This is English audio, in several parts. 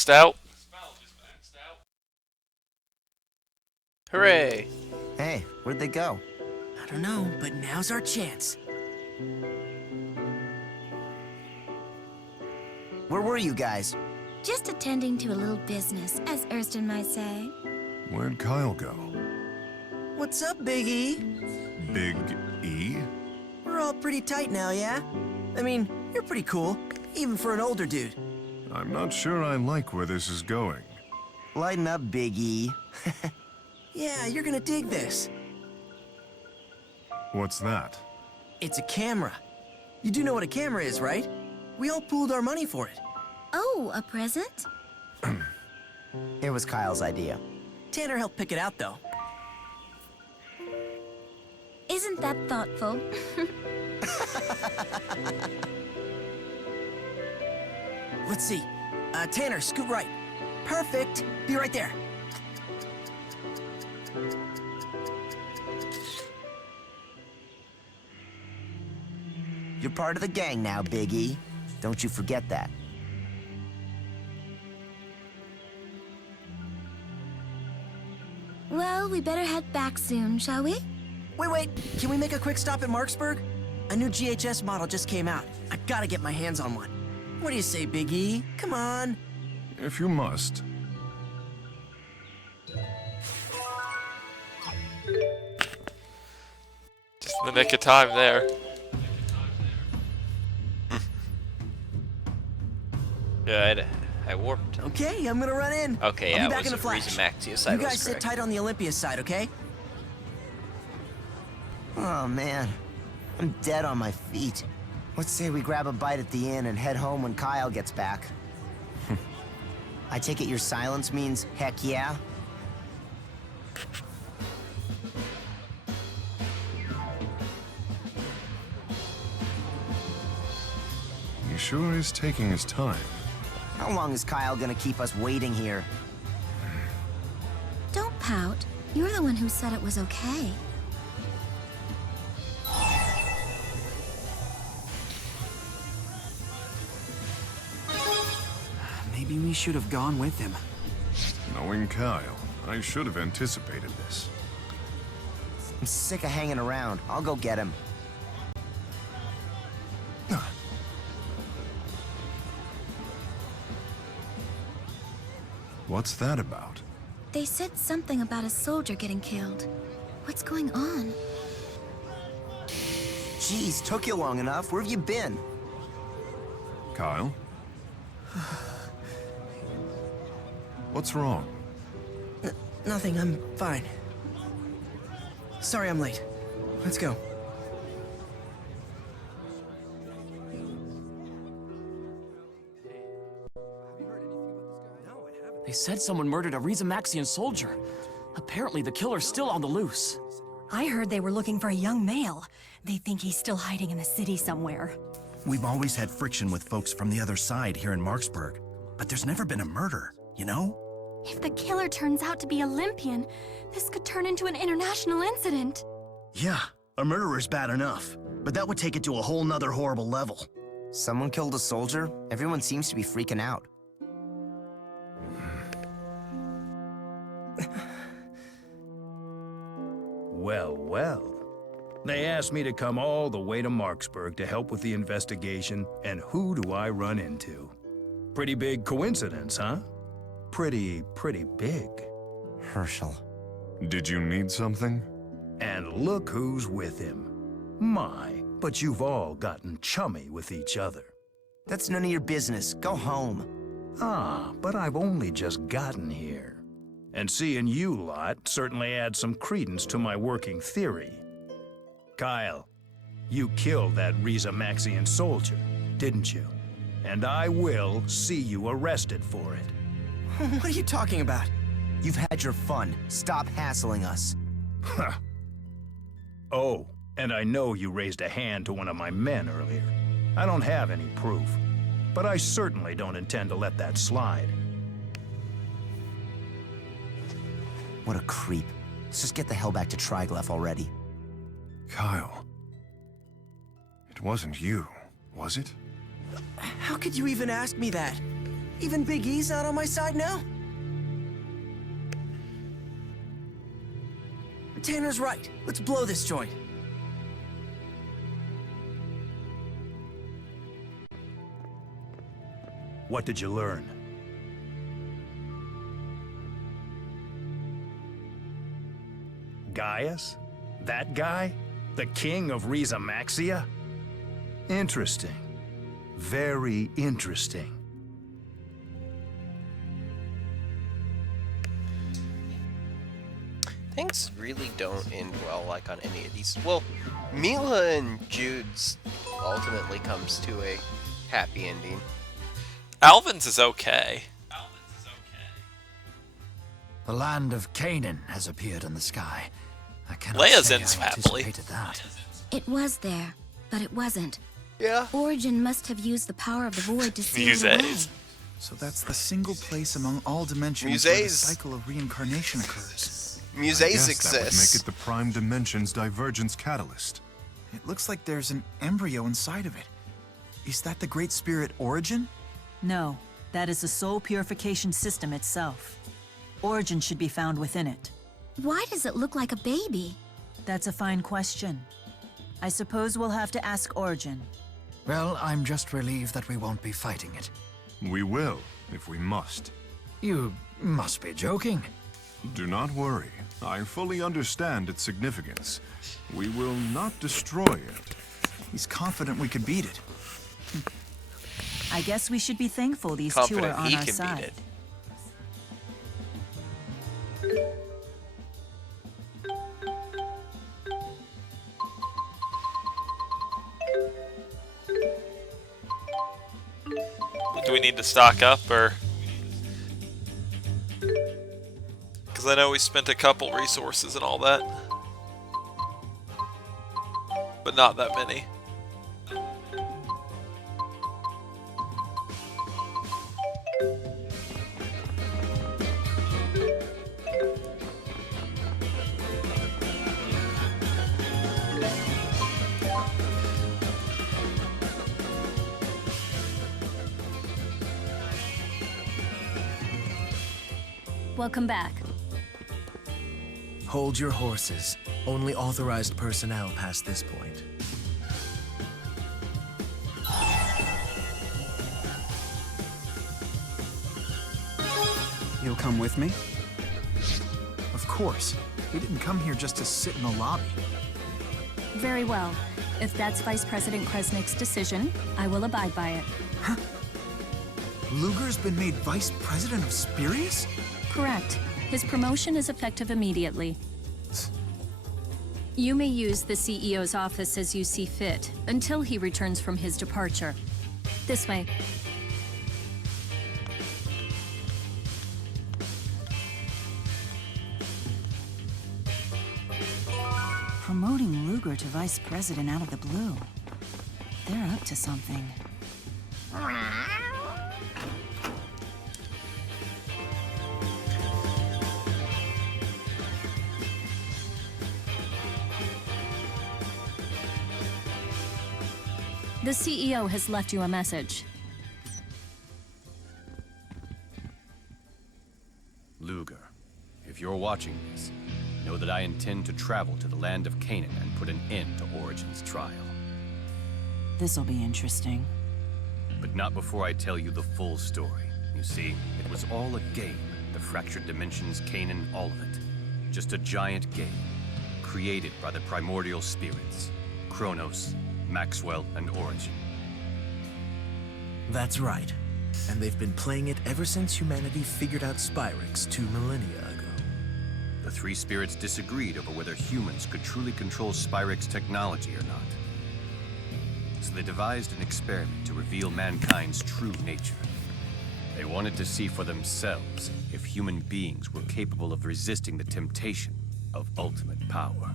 maxed out. Hooray! Hey, where'd they go? I don't know, but now's our chance. Where were you guys? Just attending to a little business, as Erston might say. Where'd Kyle go? What's up, Big E? Big E? We're all pretty tight now, yeah? I mean, you're pretty cool, even for an older dude. I'm not sure I like where this is going. Lighten up, Big E. Yeah, you're gonna dig this. What's that? It's a camera. You do know what a camera is, right? We all pooled our money for it. Oh, a present? It was Kyle's idea. Tanner helped pick it out, though. Isn't that thoughtful? Let's see. Tanner, scoot right. Perfect. Be right there. You're part of the gang now, Big E. Don't you forget that. Well, we better head back soon, shall we? Wait. Can we make a quick stop at Marksburg? A new GHS model just came out. I gotta get my hands on one. What do you say, Big E? Come on. If you must. Just in the nick of time there. Good. I warped. Okay, I'm gonna run in. Okay, I'll yeah, be it back in was a a flash. Reason Maxia side You was guys sit correct. tight on the Olympia side, okay? Oh, man. I'm dead on my feet. Let's say we grab a bite at the inn and head home when Kyle gets back. I take it your silence means heck yeah? He sure is taking his time. How long is Kyle gonna keep us waiting here? Don't pout. You're the one who said it was okay. Maybe we should have gone with him. Knowing Kyle, I should have anticipated this. I'm sick of hanging around. I'll go get him. What's that about? They said something about a soldier getting killed. What's going on? Jeez, took you long enough. Where have you been? Kyle? What's wrong? Nothing, I'm fine. Sorry I'm late. Let's go. They said someone murdered a Maxian soldier. Apparently the killer's still on the loose. I heard they were looking for a young male. They think he's still hiding in the city somewhere. We've always had friction with folks from the other side here in Marksburg, but there's never been a murder, you know? If the killer turns out to be Olympian, this could turn into an international incident. Yeah, a murderer's bad enough, but that would take it to a whole nother horrible level. Someone killed a soldier? Everyone seems to be freaking out. Well. They asked me to come all the way to Marksburg to help with the investigation, and who do I run into? Pretty big coincidence, huh? Pretty big. Herschel. Did you need something? And look who's with him. My, but you've all gotten chummy with each other. That's none of your business. Go home. Ah, but I've only just gotten here. And seeing you lot certainly adds some credence to my working theory. Kyle, you killed that Maxian soldier, didn't you? And I will see you arrested for it. What are you talking about? You've had your fun. Stop hassling us. Huh. Oh, and I know you raised a hand to one of my men earlier. I don't have any proof, but I certainly don't intend to let that slide. What a creep. Let's just get the hell back to Triglyph already. Kyle. It wasn't you, was it? How could you even ask me that? Even Big E's not on my side now? Tanner's right. Let's blow this joint. What did you learn? Gaius? That guy? The king of Maxia? Interesting. Very interesting. Things really don't end well, like, on any of these. Well, Mila and Jude's ultimately comes to a happy ending. Alvin's is okay. The land of Canaan has appeared in the sky. I cannot Leia's say ends I happily. anticipated that. It was there, but it wasn't. Yeah. Origin must have used the power of the void to seal it away. Muses. So that's the single place among all dimensions where the Muses. cycle of reincarnation occurs. I Muses guess that would exists. make it the prime dimension's divergence catalyst. It looks like there's an embryo inside of it. Is that the great spirit Origin? No, that is the soul purification system itself. Origin should be found within it. Why does it look like a baby? That's a fine question. I suppose we'll have to ask Origin. Well, I'm just relieved that we won't be fighting it. We will, if we must. You must be joking. Do not worry. I fully understand its significance. We will not destroy it. He's confident we could beat it. I guess we should be thankful these two are Confident on he our can side. beat it. Do we need to stock up, or? Because I know we spent a couple resources and all that. But not that many. Welcome back. Hold your horses. Only authorized personnel past this point. You'll come with me? Of course. We didn't come here just to sit in the lobby. Very well. If that's Vice President Kresnik's decision, I will abide by it. Luger's been made Vice President of Spirius? Correct. His promotion is effective immediately. You may use the CEO's office as you see fit, until he returns from his departure. This way. Promoting Luger to vice president out of the blue. They're up to something. The CEO has left you a message. Luger, if you're watching this, know that I intend to travel to the land of Canaan and put an end to Origin's trial. This'll be interesting. But not before I tell you the full story. You see, it was all a game. The fractured dimensions, Canaan, all of it. Just a giant game, created by the primordial spirits. Kronos, Maxwell, and Origin. That's right. And they've been playing it ever since humanity figured out Spyrix 2 millennia ago. The three spirits disagreed over whether humans could truly control Spyrix technology or not. So they devised an experiment to reveal mankind's true nature. They wanted to see for themselves if human beings were capable of resisting the temptation of ultimate power.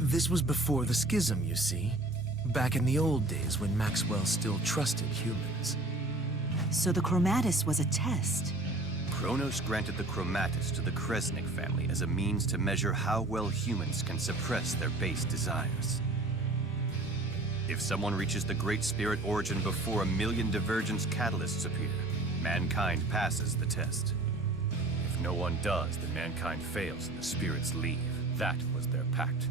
This was before the schism, you see. Back in the old days when Maxwell still trusted humans. So the Chromatus was a test. Kronos granted the Chromatus to the Kresnik family as a means to measure how well humans can suppress their base desires. If someone reaches the Great Spirit origin before 1,000,000 divergence catalysts appear, mankind passes the test. If no one does, then mankind fails and the spirits leave. That was their pact.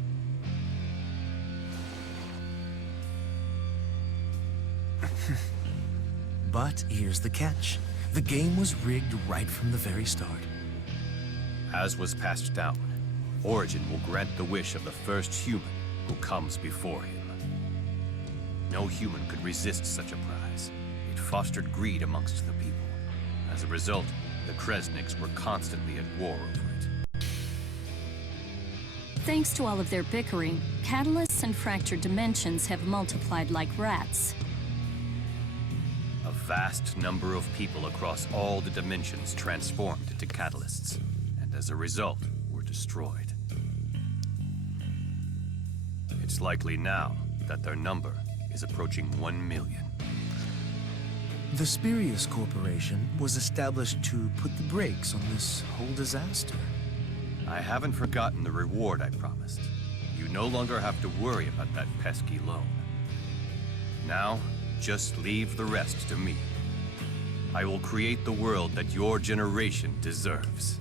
But here's the catch. The game was rigged right from the very start. As was passed down, Origin will grant the wish of the first human who comes before him. No human could resist such a prize. It fostered greed amongst the people. As a result, the Kresniks were constantly at war over it. Thanks to all of their bickering, catalysts and fractured dimensions have multiplied like rats. A vast number of people across all the dimensions transformed into catalysts, and as a result, were destroyed. It's likely now that their number is approaching 1,000,000. The Spurious Corporation was established to put the brakes on this whole disaster. I haven't forgotten the reward I promised. You no longer have to worry about that pesky loan. Now, just leave the rest to me. I will create the world that your generation deserves.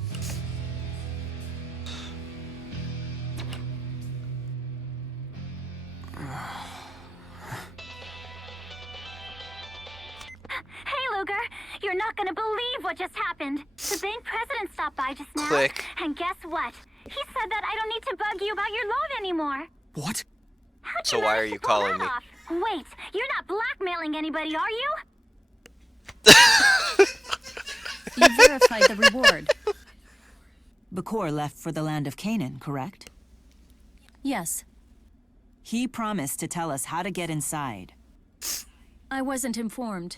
You're not gonna believe what just happened. The bank president stopped by just now. Click. And guess what? He said that I don't need to bug you about your loan anymore. What? So why are you calling me? Wait, you're not blackmailing anybody, are you? You verified the reward. Bakor left for the land of Canaan, correct? Yes. He promised to tell us how to get inside. I wasn't informed.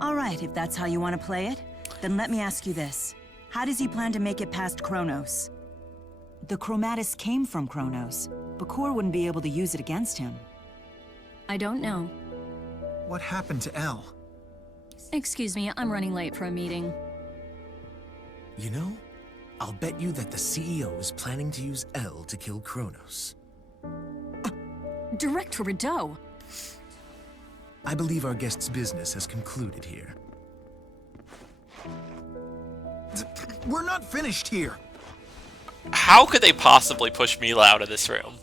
All right, if that's how you want to play it, then let me ask you this. How does he plan to make it past Kronos? The Chromatus came from Kronos. Bakor wouldn't be able to use it against him. I don't know. What happened to Elle? Excuse me, I'm running late for a meeting. You know, I'll bet you that the CEO is planning to use Elle to kill Kronos. Direct to Rideau. I believe our guest's business has concluded here. We're not finished here. How could they possibly push Mila out of this room?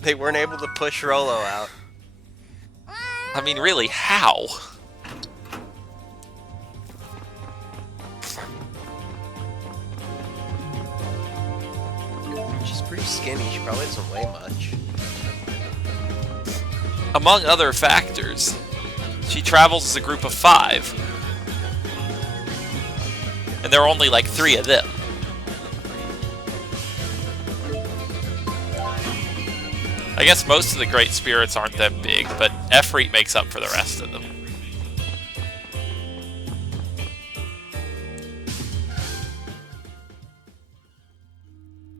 They weren't able to push Rolo out. I mean, really, how? She's pretty skinny. She probably doesn't weigh much. Among other factors, she travels as a group of 5. And there are only like 3 of them. I guess most of the great spirits aren't that big, but Efreet makes up for the rest of them.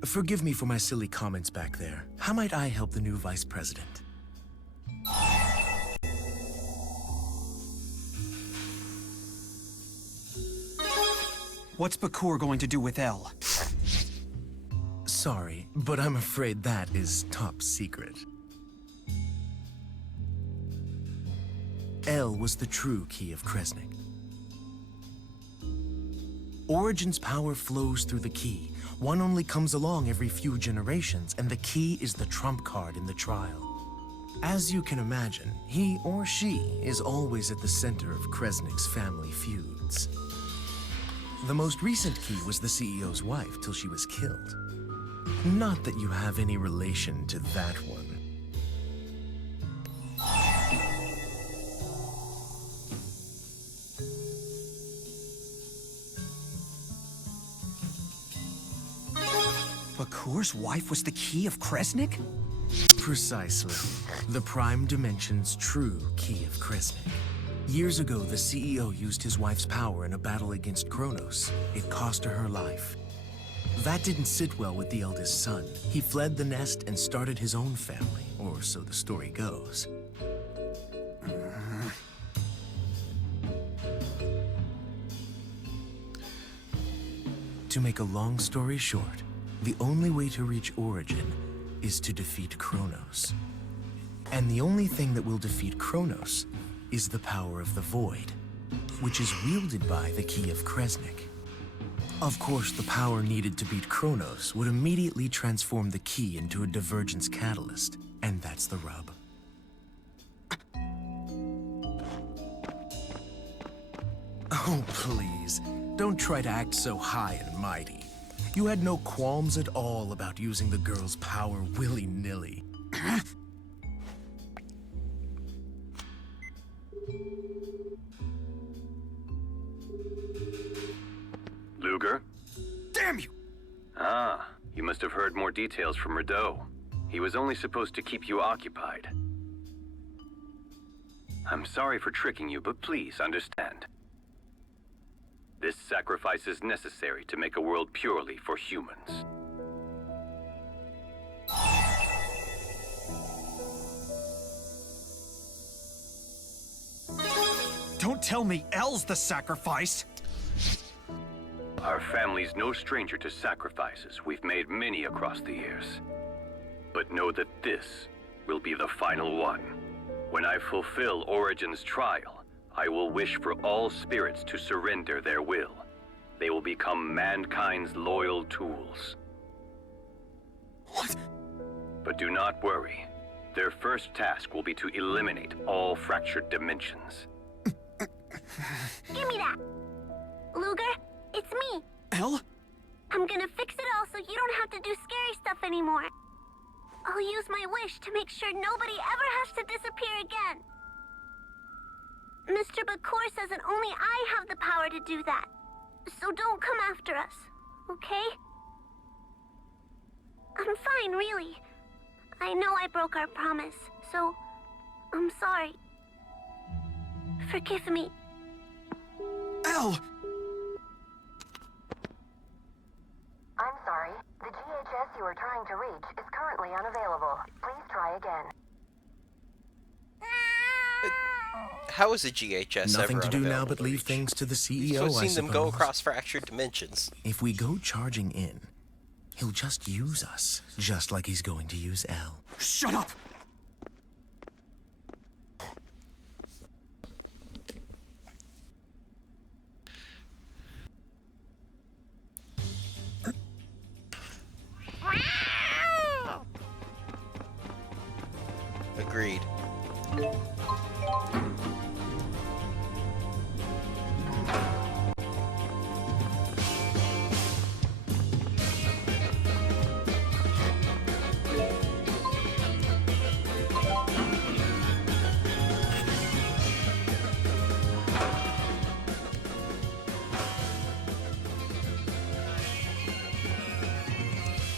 Forgive me for my silly comments back there. How might I help the new vice president? What's Bakor going to do with Elle? Sorry, but I'm afraid that is top secret. Elle was the true key of Kresnik. Origin's power flows through the key. One only comes along every few generations, and the key is the trump card in the trial. As you can imagine, he or she is always at the center of Kresnik's family feuds. The most recent key was the CEO's wife till she was killed. Not that you have any relation to that one. Bakur's wife was the key of Kresnik? Precisely. The Prime Dimension's true key of Kresnik. Years ago, the CEO used his wife's power in a battle against Kronos. It cost her life. That didn't sit well with the eldest son. He fled the nest and started his own family, or so the story goes. To make a long story short, the only way to reach Origin is to defeat Kronos. And the only thing that will defeat Kronos is the power of the Void, which is wielded by the Key of Kresnik. Of course, the power needed to beat Kronos would immediately transform the key into a divergence catalyst, and that's the rub. Oh, please. Don't try to act so high and mighty. You had no qualms at all about using the girl's power willy-nilly. Luger? Damn you! Ah, you must have heard more details from Rideau. He was only supposed to keep you occupied. I'm sorry for tricking you, but please understand. This sacrifice is necessary to make a world purely for humans. Don't tell me El's the sacrifice! Our family's no stranger to sacrifices. We've made many across the years. But know that this will be the final one. When I fulfill Origin's trial, I will wish for all spirits to surrender their will. They will become mankind's loyal tools. What? But do not worry. Their first task will be to eliminate all fractured dimensions. Give me that! Luger, it's me. El? I'm gonna fix it all so you don't have to do scary stuff anymore. I'll use my wish to make sure nobody ever has to disappear again. Mr. Bakur says that only I have the power to do that. So don't come after us, okay? I'm fine, really. I know I broke our promise, so I'm sorry. Forgive me. El! I'm sorry. The GHS you are trying to reach is currently unavailable. Please try again. How is a GHS Nothing ever to do now unavailable but to leave reach? things to the CEO, So I've I seen them go suppose. across fractured dimensions. If we go charging in, he'll just use us, just like he's going to use El. Shut up! Agreed.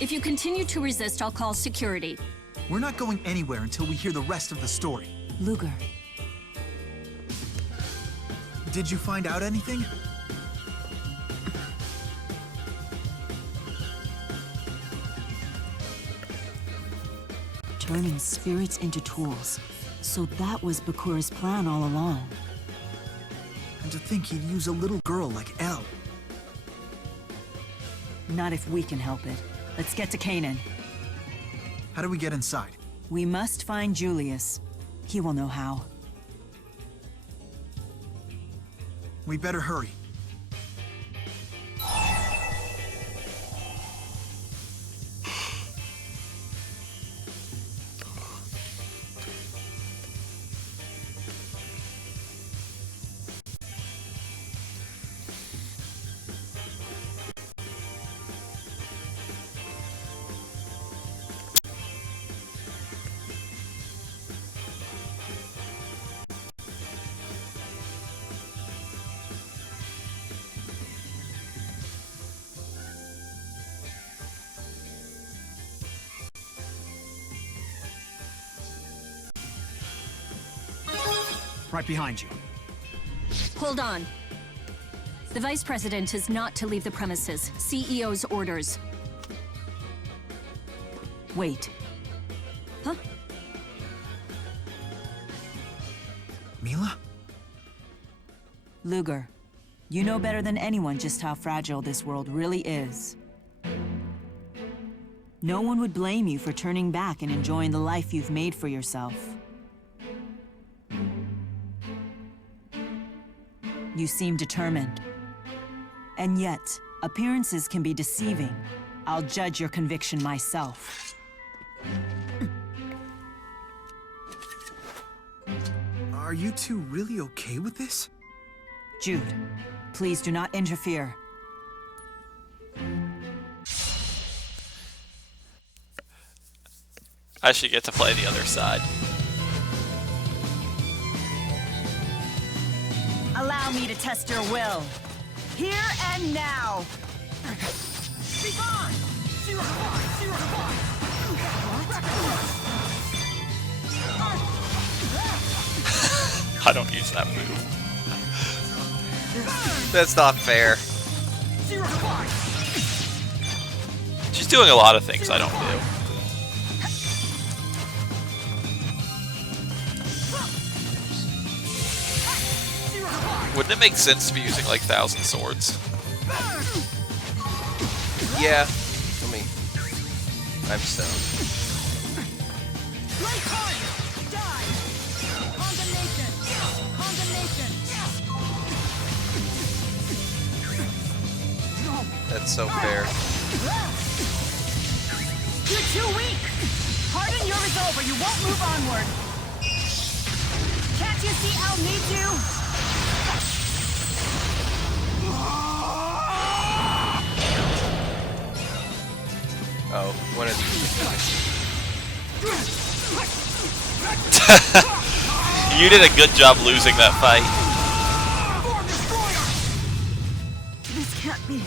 If you continue to resist, I'll call security. We're not going anywhere until we hear the rest of the story. Luger. Did you find out anything? Turning spirits into tools. So that was Bakur's plan all along. And to think he'd use a little girl like El. Not if we can help it. Let's get to Canaan. How do we get inside? We must find Julius. He will know how. We better hurry. Right behind you. Hold on. The Vice President is not to leave the premises. CEO's orders. Wait. Huh? Mila? Luger. You know better than anyone just how fragile this world really is. No one would blame you for turning back and enjoying the life you've made for yourself. You seem determined. And yet, appearances can be deceiving. I'll judge your conviction myself. Are you two really okay with this? Jude, please do not interfere. I should get to play the other side. Allow me to test your will. Here and now. Be gone! Zero to one! Zero to one! I don't use that move. That's not fair. Zero to one! She's doing a lot of things I don't do. Wouldn't it make sense to be using like 1,000 swords? Yeah. I'm stoned. That's so fair. You're too weak! Harden your resolve or you won't move onward! Can't you see I'll need you? Oh, one of these guys. You did a good job losing that fight. This can't be.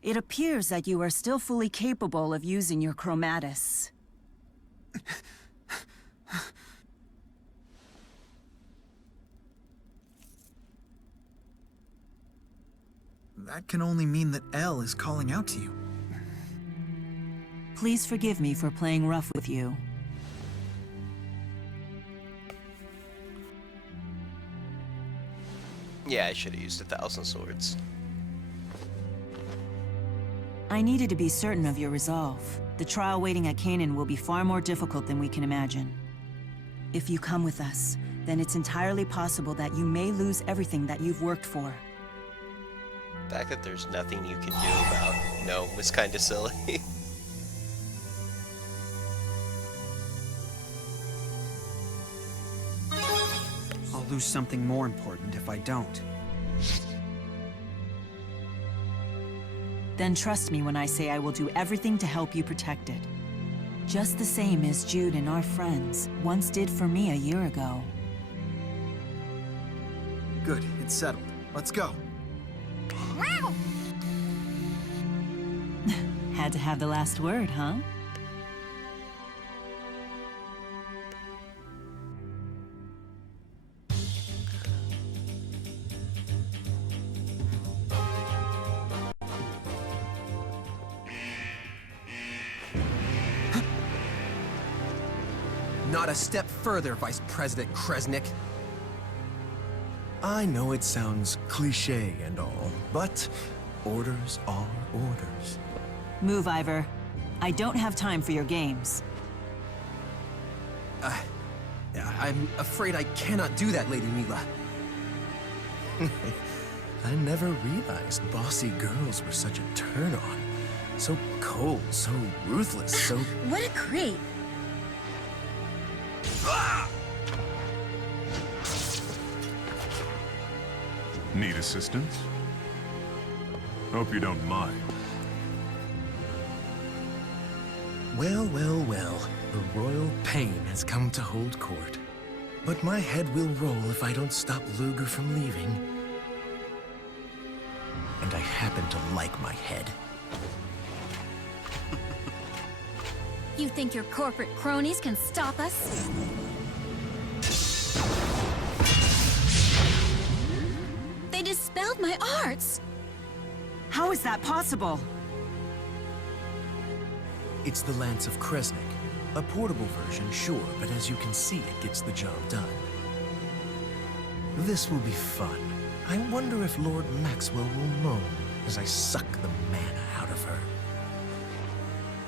It appears that you are still fully capable of using your chromatis. That can only mean that L is calling out to you. Please forgive me for playing rough with you. Yeah, I should have used 1,000 swords. I needed to be certain of your resolve. The trial waiting at Canaan will be far more difficult than we can imagine. If you come with us, then it's entirely possible that you may lose everything that you've worked for. The fact that there's nothing you can do about no was kind of silly. I'll lose something more important if I don't. Then trust me when I say I will do everything to help you protect it. Just the same as Jude and our friends once did for me a year ago. Good, it's settled. Let's go. Had to have the last word, huh? Not a step further, Vice President Kresnik. I know it sounds cliché and all, but orders are orders. Move, Ivor. I don't have time for your games. I'm afraid I cannot do that, Lady Mila. I never realized bossy girls were such a turn-on. So cold, so ruthless, so... What a creep. Need assistance? Hope you don't mind. Well, well, well. The royal pain has come to hold court. But my head will roll if I don't stop Luger from leaving. And I happen to like my head. You think your corporate cronies can stop us? They expelled my arts! How is that possible? It's the Lance of Kresnik. A portable version, sure, but as you can see, it gets the job done. This will be fun. I wonder if Lord Maxwell will moan as I suck the mana out of her.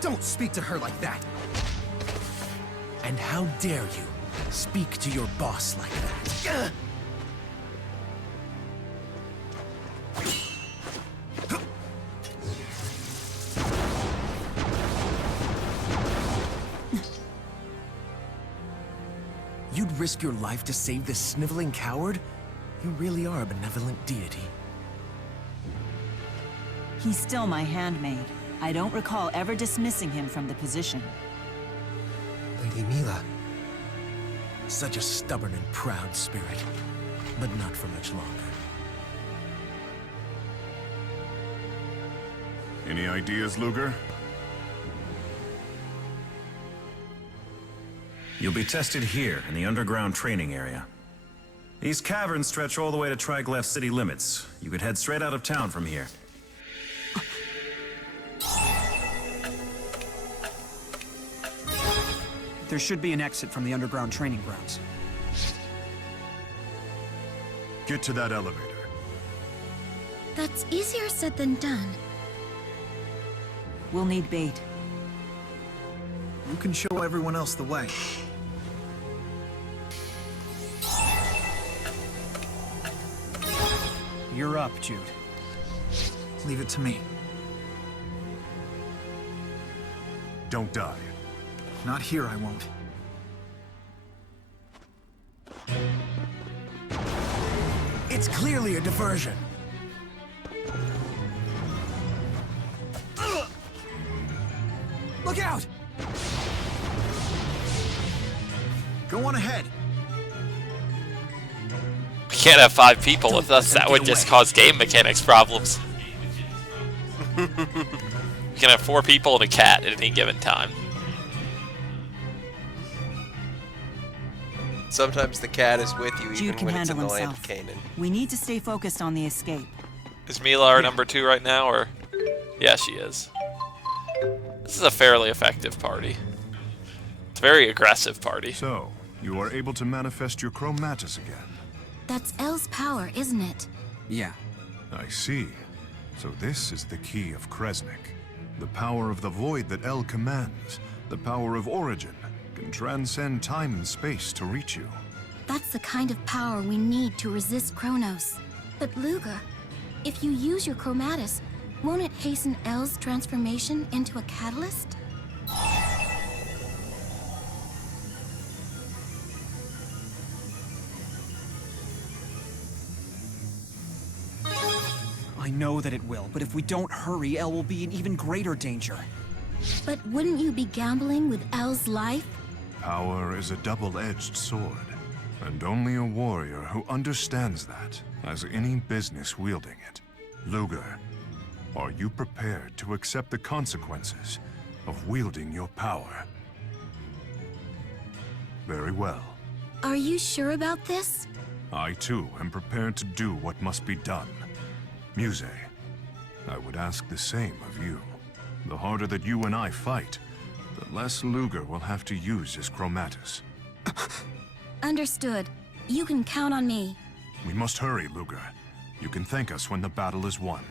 Don't speak to her like that! And how dare you speak to your boss like that? You'd risk your life to save this sniveling coward? You really are a benevolent deity. He's still my handmaid. I don't recall ever dismissing him from the position. Lady Mila. Such a stubborn and proud spirit. But not for much longer. Any ideas, Luger? You'll be tested here, in the underground training area. These caverns stretch all the way to Triglav city limits. You could head straight out of town from here. There should be an exit from the underground training grounds. Get to that elevator. That's easier said than done. We'll need bait. You can show everyone else the way. You're up, Jude. Leave it to me. Don't die. Not here, I won't. It's clearly a diversion. Look out! Go on ahead. We can't have 5 people with us. That would just cause game mechanics problems. We can have 4 people and a cat at any given time. Sometimes the cat is with you Jude even can when it's in handle the land of himself. Canaan. We need to stay focused on the escape. Is Mila our number 2 right now, or? Yeah, she is. This is a fairly effective party. It's a very aggressive party. So, you are able to manifest your chromatus again. That's El's power, isn't it? Yeah. I see. So this is the key of Kresnik. The power of the void that El commands. The power of origin. Can transcend time and space to reach you. That's the kind of power we need to resist Kronos. But Luger, if you use your chromatus, won't it hasten El's transformation into a catalyst? I know that it will, but if we don't hurry, El will be in even greater danger. But wouldn't you be gambling with El's life? Power is a double-edged sword, and only a warrior who understands that has any business wielding it. Luger, are you prepared to accept the consequences of wielding your power? Very well. Are you sure about this? I too am prepared to do what must be done. Muse, I would ask the same of you. The harder that you and I fight, the less Luger will have to use his chromatus. Understood. You can count on me. We must hurry, Luger. You can thank us when the battle is won.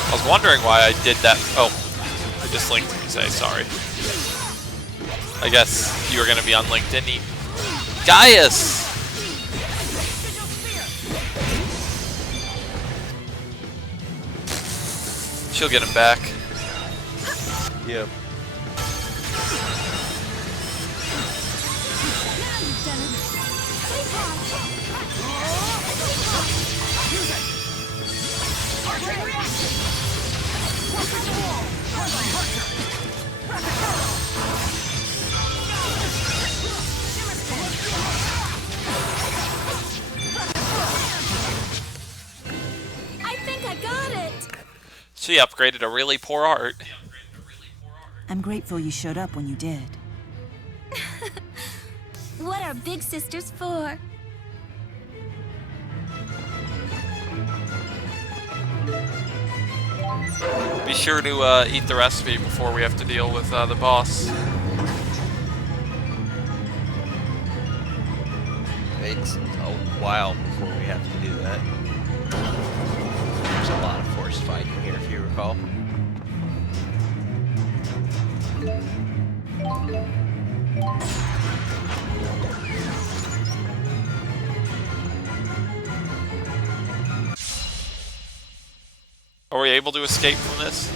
I was wondering why I did that. Oh, I just linked Muse, sorry. I guess you were gonna be unlinked, didn't you? Gaius! She'll get him back. Yep. I think I got it. She upgraded a really poor art. I'm grateful you showed up when you did. What are big sisters for? Be sure to eat the recipe before we have to deal with the boss. It's a while before we have to do that. There's a lot of forced fighting here, if you recall. Are we able to escape from this?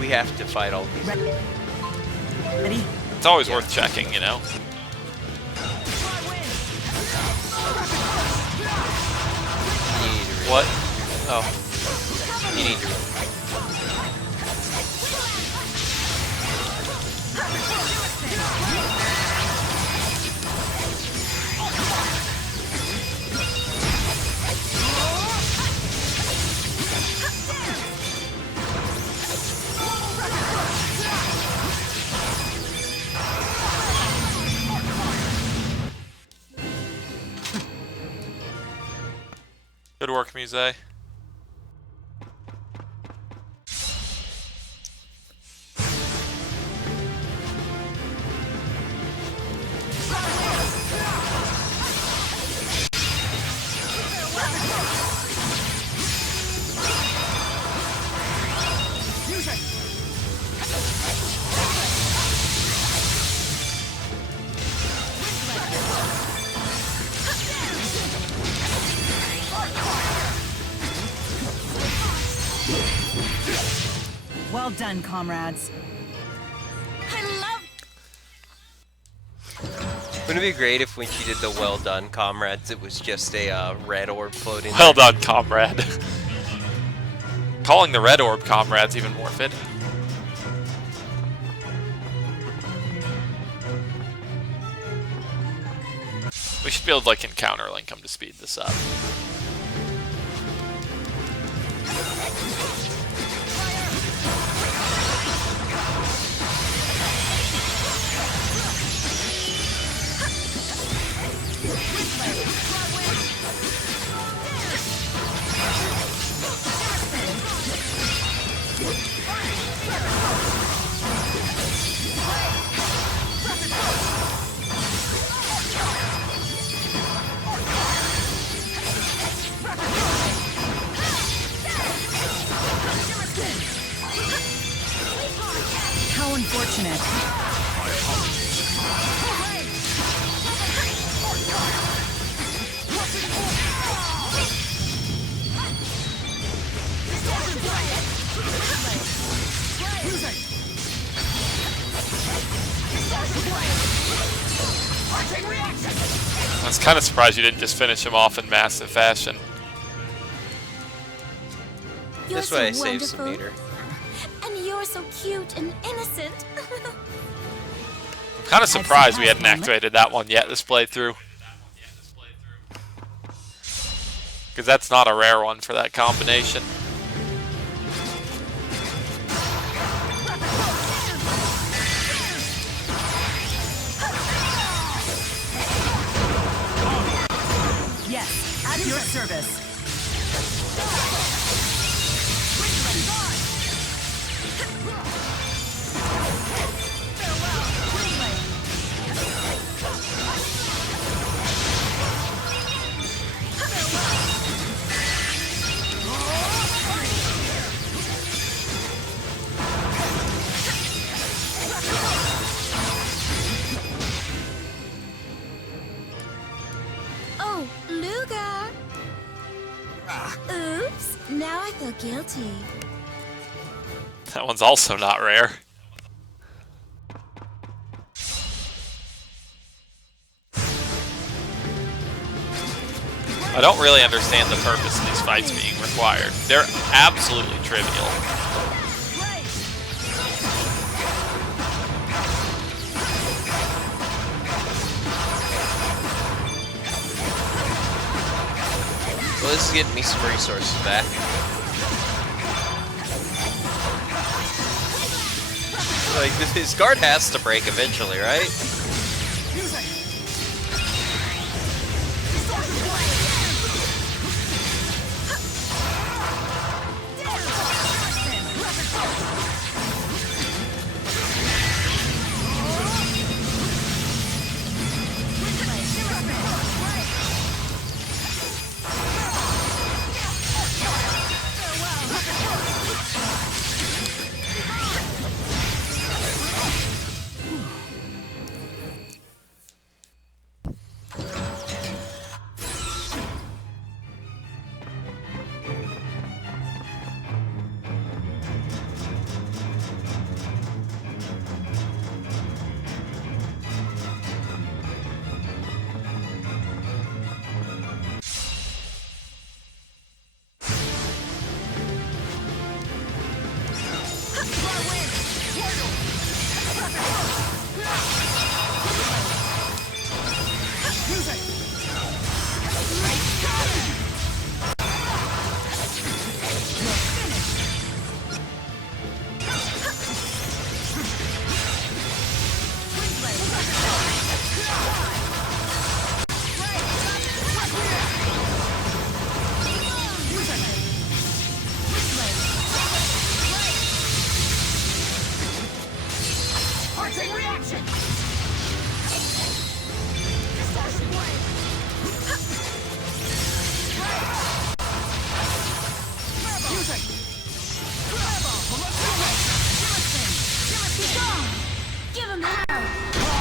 We have to fight all these. Ready? It's always worth checking, you know? What? Oh. You need to. Good work, Muse. Well done, comrades. Wouldn't it be great if when she did the well done, comrades, it was just a red orb floating? Well done, comrade. Calling the red orb comrade's even more fitting. We should be able to like encounter link him to speed this up. How unfortunate. My apologies. I was kind of surprised you didn't just finish him off in massive fashion. You're This way I so save some wonderful. meter. And you're so cute and innocent. I'm kind of surprised we hadn't activated that one yet this playthrough. Because that's not a rare one for that combination. Yes, at your service. Now I feel guilty. That one's also not rare. I don't really understand the purpose of these fights being required. They're absolutely trivial. Well, this is getting me some resources back. Like, his guard has to break eventually, right?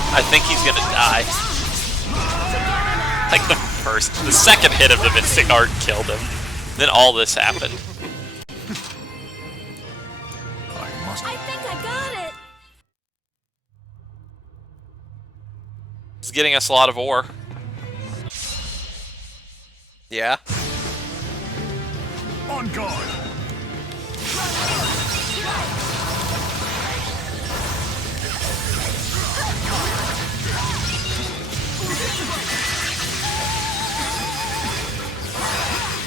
I think he's gonna die. Like the second hit of the Mystic Art killed him. Then all this happened. I think I got it. It's getting us a lot of ore. Yeah. On guard.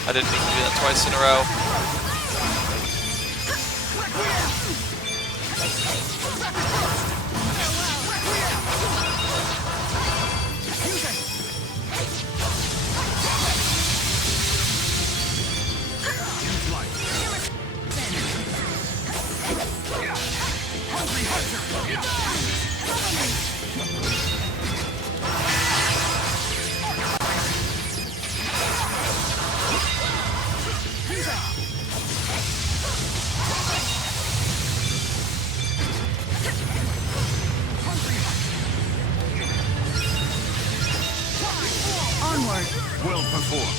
I didn't mean to do that twice in a row. Well performed.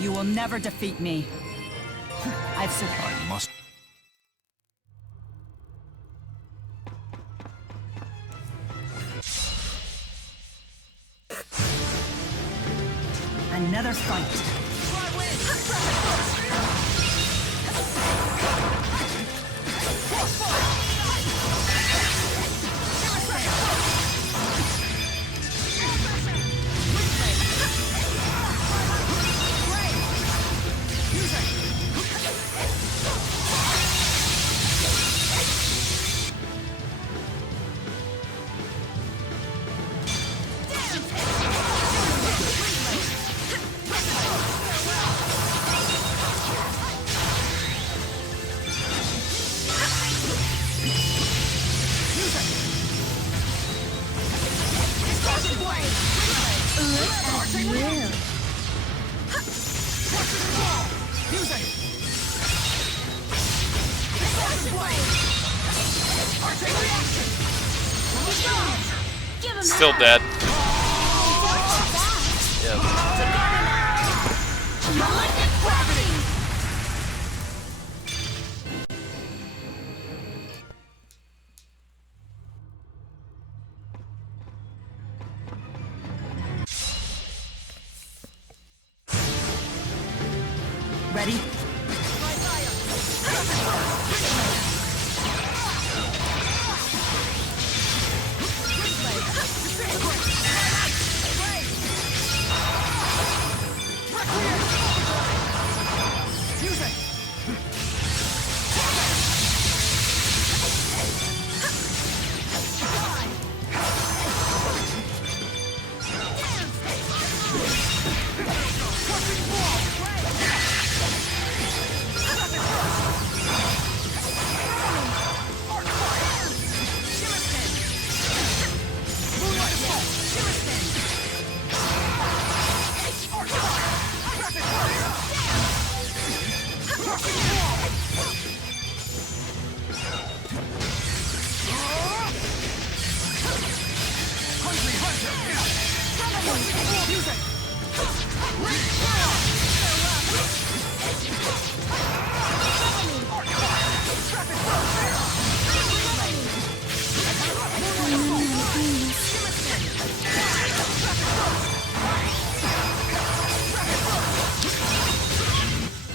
You will never defeat me. I've survived. I must. Another fight. Still dead. Ready?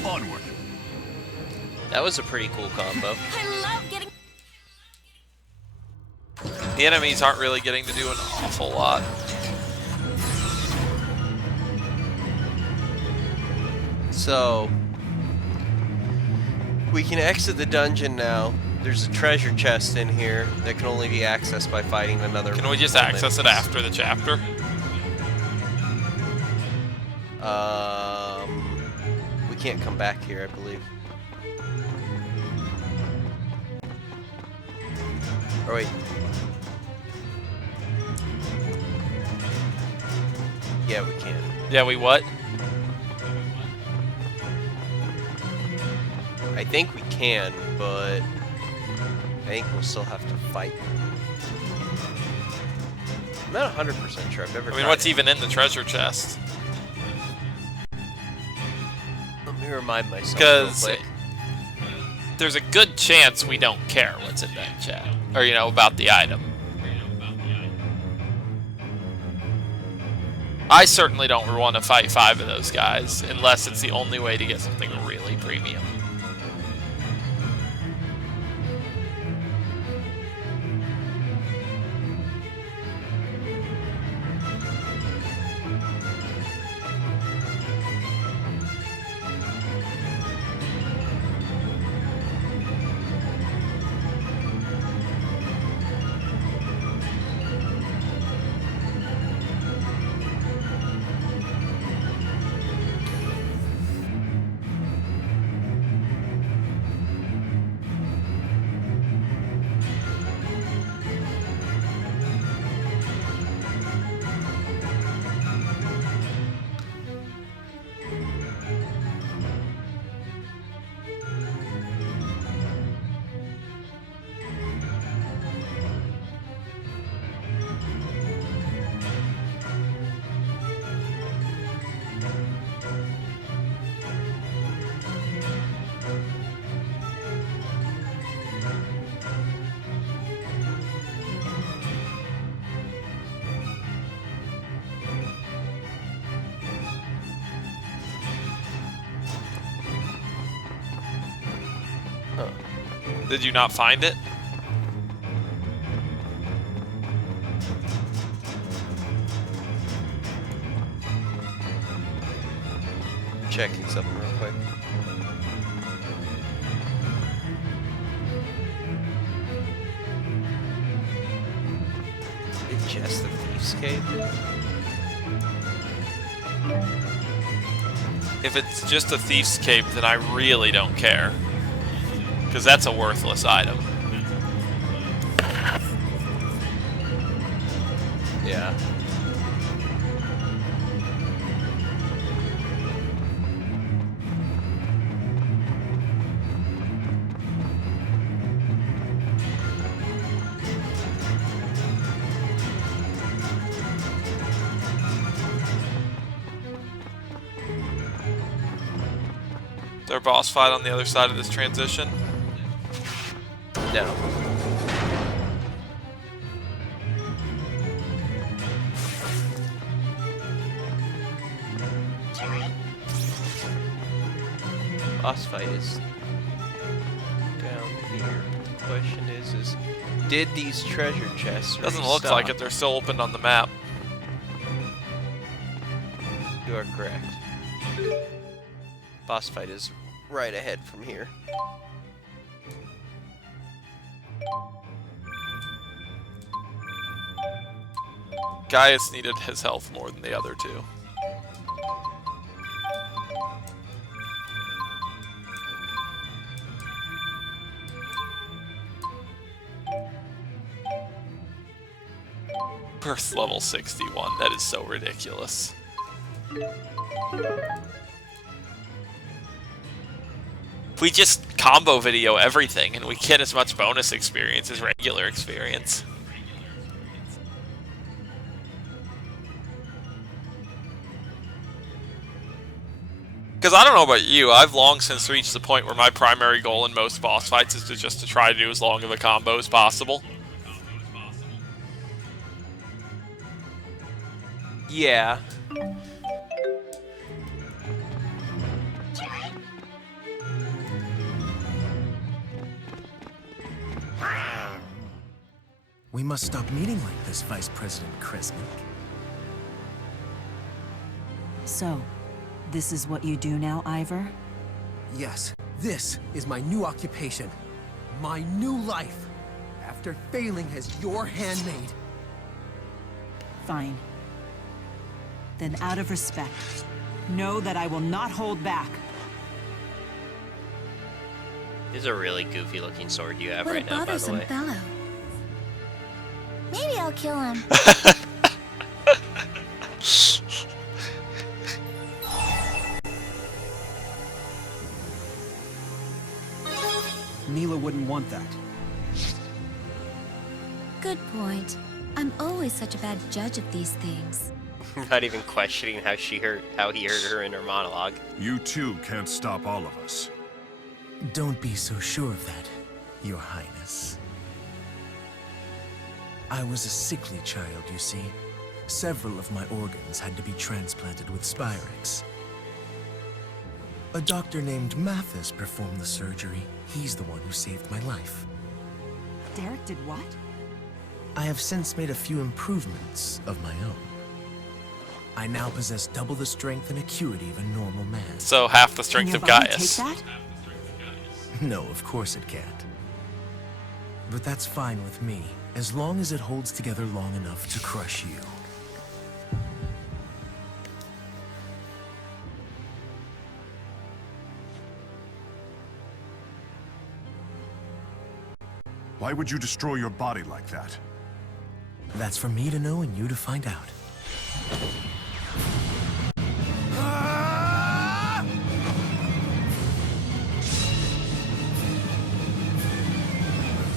Onward. That was a pretty cool combo. I love getting. The enemies aren't really getting to do an awful lot. So, we can exit the dungeon now. There's a treasure chest in here that can only be accessed by fighting another. Can we just access it after the chapter? We can't come back here, I believe. Or wait. Yeah, we can. Yeah, we what? I think we can, but I think we'll still have to fight. I'm not 100% sure. I've never. I mean, what's even in the treasure chest? Let me remind myself. Because real quick. there's a good chance we don't care what's in that chat, or you know, about the item. I certainly don't want to fight 5 of those guys unless it's the only way to get something really premium. Did you not find it? Checking something real quick. Is it just the Thief's Cave? If it's just a Thief's Cape, then I really don't care. Because that's a worthless item. Yeah. Is there a boss fight on the other side of this transition? No. Boss fight is down here. The question is did these treasure chests Doesn't look like it. They're still open on the map. You are correct. Boss fight is right ahead from here. Gaius needed his health more than the other two. Burst level 61. That is so ridiculous. If we just combo video everything and we get as much bonus experience as regular experience. Because I don't know about you, I've long since reached the point where my primary goal in most boss fights is to try to do as long of a combo as possible. Yeah. We must stop meeting like this, Vice President Kresnik. So, this is what you do now, Ivor? Yes, this is my new occupation. My new life. After failing as your handmaid. Fine. Then out of respect, know that I will not hold back. This is a really goofy looking sword you have What right a now, by the bothersome way. fellow. Maybe I'll kill him. Mila wouldn't want that. Good point. I'm always such a bad judge of these things. Not even questioning how he heard her in her monologue. You too can't stop all of us. Don't be so sure of that, Your Highness. I was a sickly child, you see. Several of my organs had to be transplanted with Spyrex. A doctor named Mathis performed the surgery. He's the one who saved my life. Derek did what? I have since made a few improvements of my own. I now possess double the strength and acuity of a normal man. So half the strength of Gaius. Take that? No, of course it can't. But that's fine with me, as long as it holds together long enough to crush you. Why would you destroy your body like that? That's for me to know and you to find out.